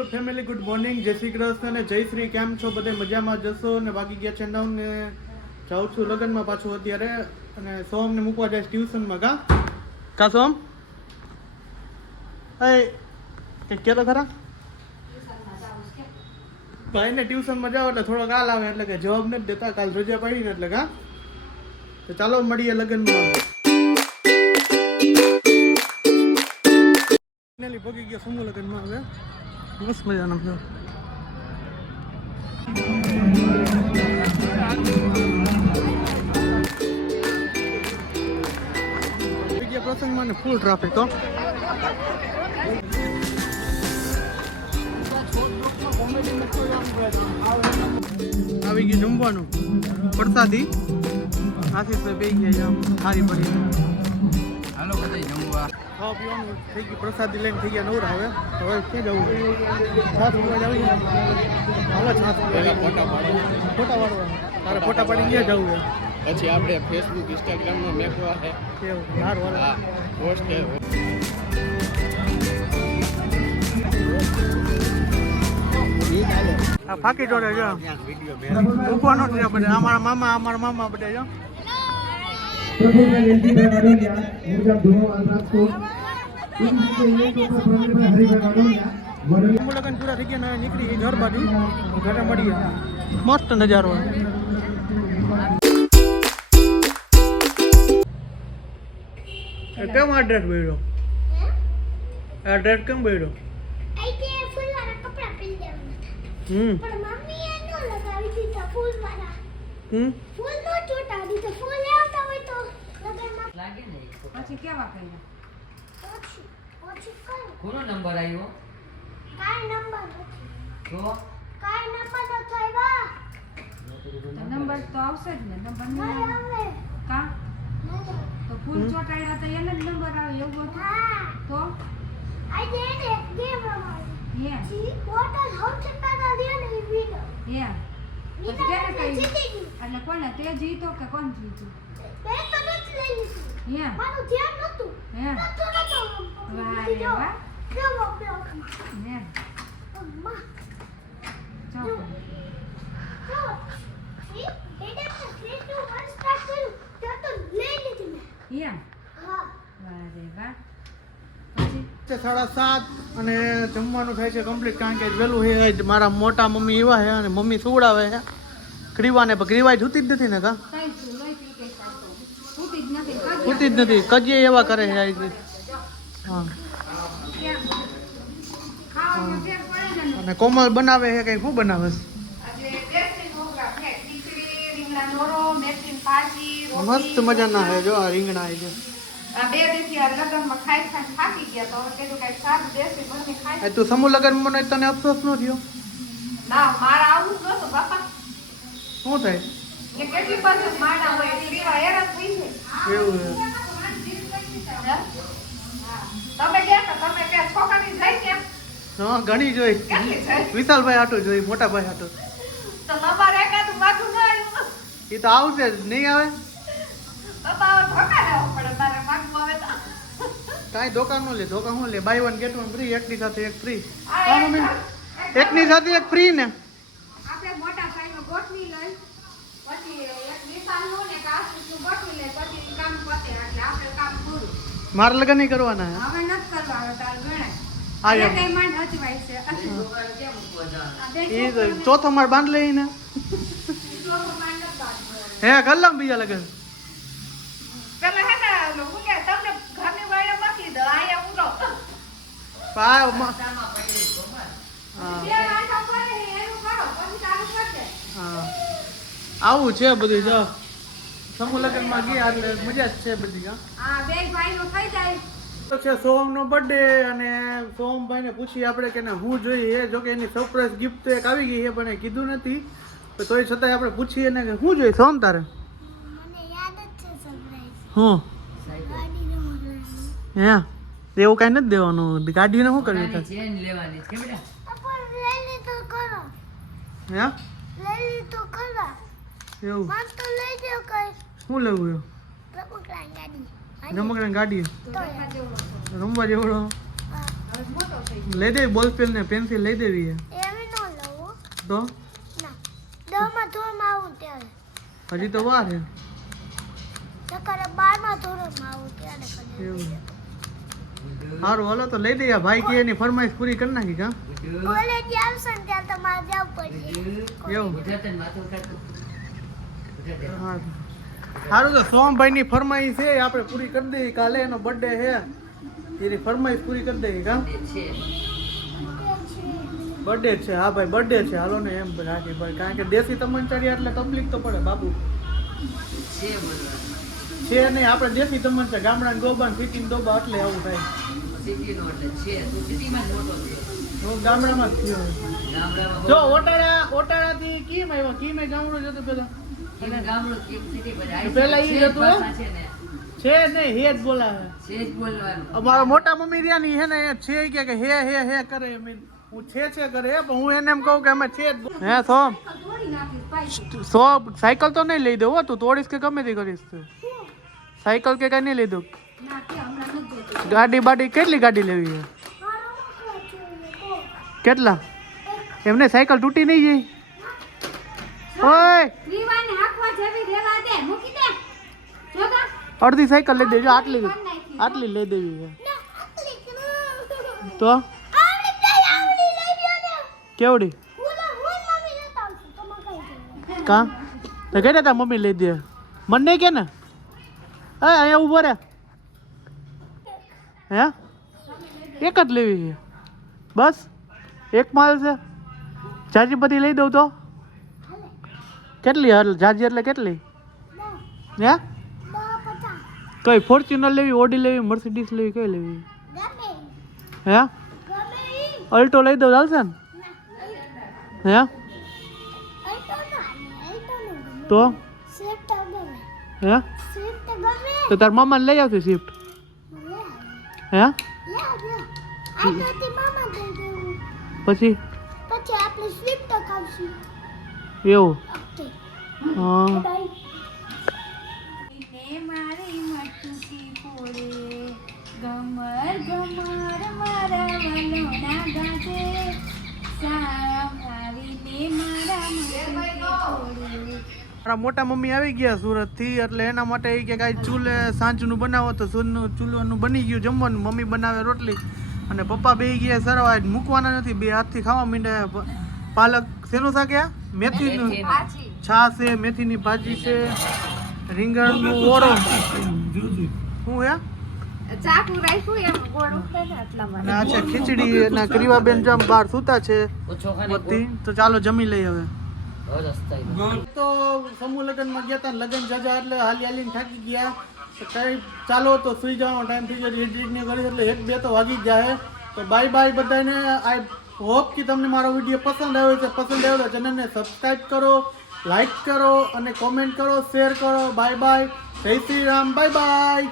YouTube family good morning જય શ્રી કૃષ્ણ અને જય શ્રી કેમ છો? બધે મજામાં જશો ને બાકી ગયા છે ને જાઉં છું લગ્નમાં પાછું અત્યારે અને સોમ ને મૂકવા જાય ટ્યુશનમાં, કા? કા સોમ? એ કહેતો ખરા? ભાઈને ટ્યુશનમાં જાઓ એટલે થોડોક કાલ આવે, એટલે કે જવાબ નથી દેતા, કાલ રજા પડી ને એટલે, કા? તો ચાલો મળીએ લગ્નમાં. પગી ગયા સમૂહ લગ્નમાં હવે. મસ્ત મજાનો ગયા પ્રસંગમાં ને ફૂલ ટ્રાફિક તો આવી ગયું જમવાનું. પડતાથી આશીષભાઈ બે ગયા સારી પડી. ખાવા પીવાનું થઈ ગયું પ્રસાદી લઈને થઈ ગયા નવરા હવે. હવે શું જવું છાસ પીવા જાવી હાલો છાસ ફોટા પાડો. ફોટા પાડવા તારે ફોટા પાડી ક્યાં જવું પછી આપણે ફેસબુક ઇન્સ્ટાગ્રામમાં મેકવા છે. કેવું? હાર હા પોસ્ટ ફાકી જોડે જો મૂકવાનો જ છે બધા અમારા મામા અમારા મામા બધા જો પ્રફુલ્લ જયંતિભાઈ વાડોલિયા મુરગામ ધોવાવાલ રાજકોટ એ જ રીતે પૂરા થઈ ગયા ને નીકળી ગઈ ઘર બાજુ ઘરે મળીએ મસ્ત નજારો કેમ આ ડ્રેસ પહેર્યો આ ડ્રેસ કેમ પહેર્યો હમ. ન ફૂલ નો ચોટા દીધા ફૂલ આવતા હોય તો લગનમાં પછી કેવા કર્યા ઓછું ઓછું કરું કોનો નંબર આવ્યો કાઈ નંબર નથી. તો કાંઈ નંબર નથી આવ્યો. નંબર તો આવશે જ ને નંબર નહીં આવે. કા? તો ફૂલ ચોટાડ્યા તો એને જ નંબર આવે એવું હતું હા. તો? આજે એને એક ગેમ રમાડી. હે. જી બોટલ સૌથી પહેલા લે ને એ વિનર કેને એટલે કોને તે જીતો કે કોણ જીતું મેં તો નથી લઈ લીધું હે મારું ધ્યાન નહોતું હે નહોતું નહોતું વાહ વાહ કેવો બ્લોક ને અમ્મા ચાલો ઈ એને તો ટુ વન સ્ટાર્ટ કર્યું ત્યાં તો લઈ લીધી મેં હે વાહ રે વાહ છે સાડા સાત અને જમવાનું થાય છે કમ્પ્લીટ કારણ કે વહેલું છે મારા મોટા મમ્મી એવા છે અને મમ્મી સુવડાવે છે ગ્રીવાને પણ ગ્રીવાય જૂતી જ નથી ને કા? જૂતી જ નથી. કજીએ એવા કરે છે આજ. હા. અને કોમલ બનાવે છે કઈ શું બનાવે? છે છે મસ્ત મજાના છે જો આ રીંગણા છે આ બે દિવસથી આ લગ્નમાં ખાઈ ખાઈને થાકી ગયા તો હવે કીધું કાંઈક સારું દેશી બની ખાઈ એ તું સમૂહ લગ્ન મને તને અફસોસ ન થયો? ના મારા આવું જ નહોતું બાપા. શું થાય? એ કેટલી પાસે માણા હોય પીવા હેરાન થઈ છે. એવું? તમે ગયા તો તમે કે છોકરી જઈ કેમ? હા ઘણી જોઈ. વિશાલભાઈ હાટું જોઈ મોટાભાઈ તો તમારે એકાદું માથું ના આવ્યું? એ તો આવશે જ. નહીં આવે? ધોકા કાંઈ ધોકા નો લે ધોકા શું લે. Buy one get one free એકની સાથે એક ફ્રી હા એક- મમ્મી એકની સાથે એક ફ્રી ને. આપણે મોટા સાઈઝનો ગોઠવી લઈ. પછી એક નિશાનનું ને એક ગોઠવી લઈ. પછી કામ પતે એટલે આપણે કામ પૂરું. મારે લગ્ન નહીં કરવાના હે? હવે નથી કરવા તાર ગણાય. હા, એ કઈ માંડ હચવાય છે. આ તો ચોથો માર બાંધ લઈ ને ચોથો માંડ નથી બાંધવો. હે કર લઉં બીજા લગ્ન. પેલા હે ને શું કે તમને ઘરની વાળે મોકલી દો અહીંયા ઉરો પા હા બે વાંઢા પડે ને એનું કરો પછી તારું કરજે હા. આવું છે બધું જો. સમૂહ લગ્નમાં ગયા એટલે મજા જ છે બધી હા. આ બે ભાઈનું થઈ જાય. તો છે સોમનો બર્થડે અને સોમભાઈને પૂછી આપણે કે ને હું જોઈએ એ જો કે એની સરપ્રાઈઝ ગિફ્ટ તો એક આવી ગઈ છે પણ એ કીધું નથી. તો તોય છતાંય આપણે પૂછીએ ને કે શું જોઈએ સોમ તારે? મને યાદ જ છે સરપ્રાઈઝ હું? એવું કાંઈ નથી દેવાનું. ગાડીને શું કરવી ચેન લેવાની છે બેટા હે? લઈ લીધો ખરા. એવું? તો લઈ દો કઈ. શું લેવું એવું ગાડી. રમકડાની ગાડી? રમવા જેવડો લઈ દેવી બોલ પેન ને પેન્સિલ લઈ દેવી એવી ન લઉં તો? ના. આવું ત્યારે. હજી તો વાર છે. નકર બારમાં ધોરણમાં આવું ત્યારે એવું. સારું હાલો તો લઈ દઈએ ભાઈ કે એની ફરમાઈશ પૂરી કરી નાખી કા કોલેજ આવશે ને ત્યાં તમારે જવું પડશે. એવું. સારું તો સોમભાઈ ની ફરમાઈશ છે આપણે પૂરી કરી દઈએ. કાલે એનો બર્થડે છે. એની ફરમાઈશ પૂરી કરી દઈએ કા બર્થડે છે. હા ભાઈ બર્થડે છે. હાલો ને એમ રાખી ભાઈ કારણ કે દેશી તમંચારી એટલે તકલીફ તો પડે બાબુ. છે બોલવાનું. છે નહીં આપણે દેશી તમંચા ગામડા ગોબા સિટી દોબા એટલે આવું થાય. છે. હું ગામડામાં જ થયો. જો ઓટાળા ઓટાળા થી કીમ આવ્યો? કીમે ગામડું જતો પેલા? છે? જ હતું, છે નહીં હે જ બોલાવે. છે જ બોલવાનું. અમારા મોટા મમ્મી રહ્યા ની હે ને છે કે કે હે હે હે કરે એમ હું છે છે કરે પણ હું એને એમ કહું કે અમે છે જ હે સોમ. તોડી સો સાયકલ તો નહીં લઈ દઉં હો તું તોડીશ કે ગમે તે કરીશ તું. સાયકલ કે કઈ નહીં જોતું. ગાડી બાડી કેટલી ગાડી લેવી છે? કેટલા? એમને સાયકલ તૂટી નહીં જાય? ઓય! અડધી સાયકલ લઈ દેજો આટલી આટલી લઈ દેવી છે. તો. કેવડી? કા? તો કહેતા તા મમ્મી લઈ દે? મને નહીં કે ને? એ અહીંયા ઊભો રે. હે? એક જ લેવી છે. બસ એક માલ છે. જાજી બધી લઈ દઉં તો? કેટલી હાલ જાજી એટલે કેટલી? હે? કઈ ફોર્ચ્યુનર લેવી ઓડી લેવી મર્સિડીઝ લેવી કઈ લેવી? હે? અલ્ટો લઈ દઉં ચાલશે ને? હે. તો? હે. તો તાર મામાને લઈ આવશે શિફ્ટ. હે. પછી પછી આપણે સ્વિફ્ટ ખાવશું એવું હા બાય ને મારી મટકી ફોડે ગમર ગમર મારા વલોણા ગાજે સામ મારા મોટા મમ્મી આવી ગયા સુરતથી એટલે એના માટે એ કે કાંઈ ચૂલે સાંજનું બનાવો તો સૂરનું ચૂલવાનું બની ગયું જમવાનું. મમ્મી બનાવે રોટલી અને પપ્પા બે ગયા સરવા આજ મૂકવાના નથી. બે હાથથી ખાવા માંડ્યા. પાલક શેનું શાક આ મેથીનું? છાશ છે મેથીની ભાજી છે. રીંગણનું ઓરો શું હે ને ખીચડી અને કરીવાબેન જમ બહાર સૂતા છે બધી. તો ચાલો જમી લઈ હવે. તો સમૂહ લગ્નમાં ગયા હતા લગ્ન જજા એટલે હાલી હાલીને થાકી ગયા. કઈ ચાલો તો સુઈ જવાનો ટાઈમ થઈ ગયો એડિટ ને કરી એટલે એક બે તો વાગી જાય. તો બાય બાય બધાને. આઈ હોપ કે તમને મારો વીડિયો પસંદ આવ્યો છે, પસંદ આવ્યો તો ચેનલને સબસ્ક્રાઈબ કરો લાઈક કરો અને કોમેન્ટ કરો શેર કરો. બાય બાય જય શ્રી રામ. Bye bye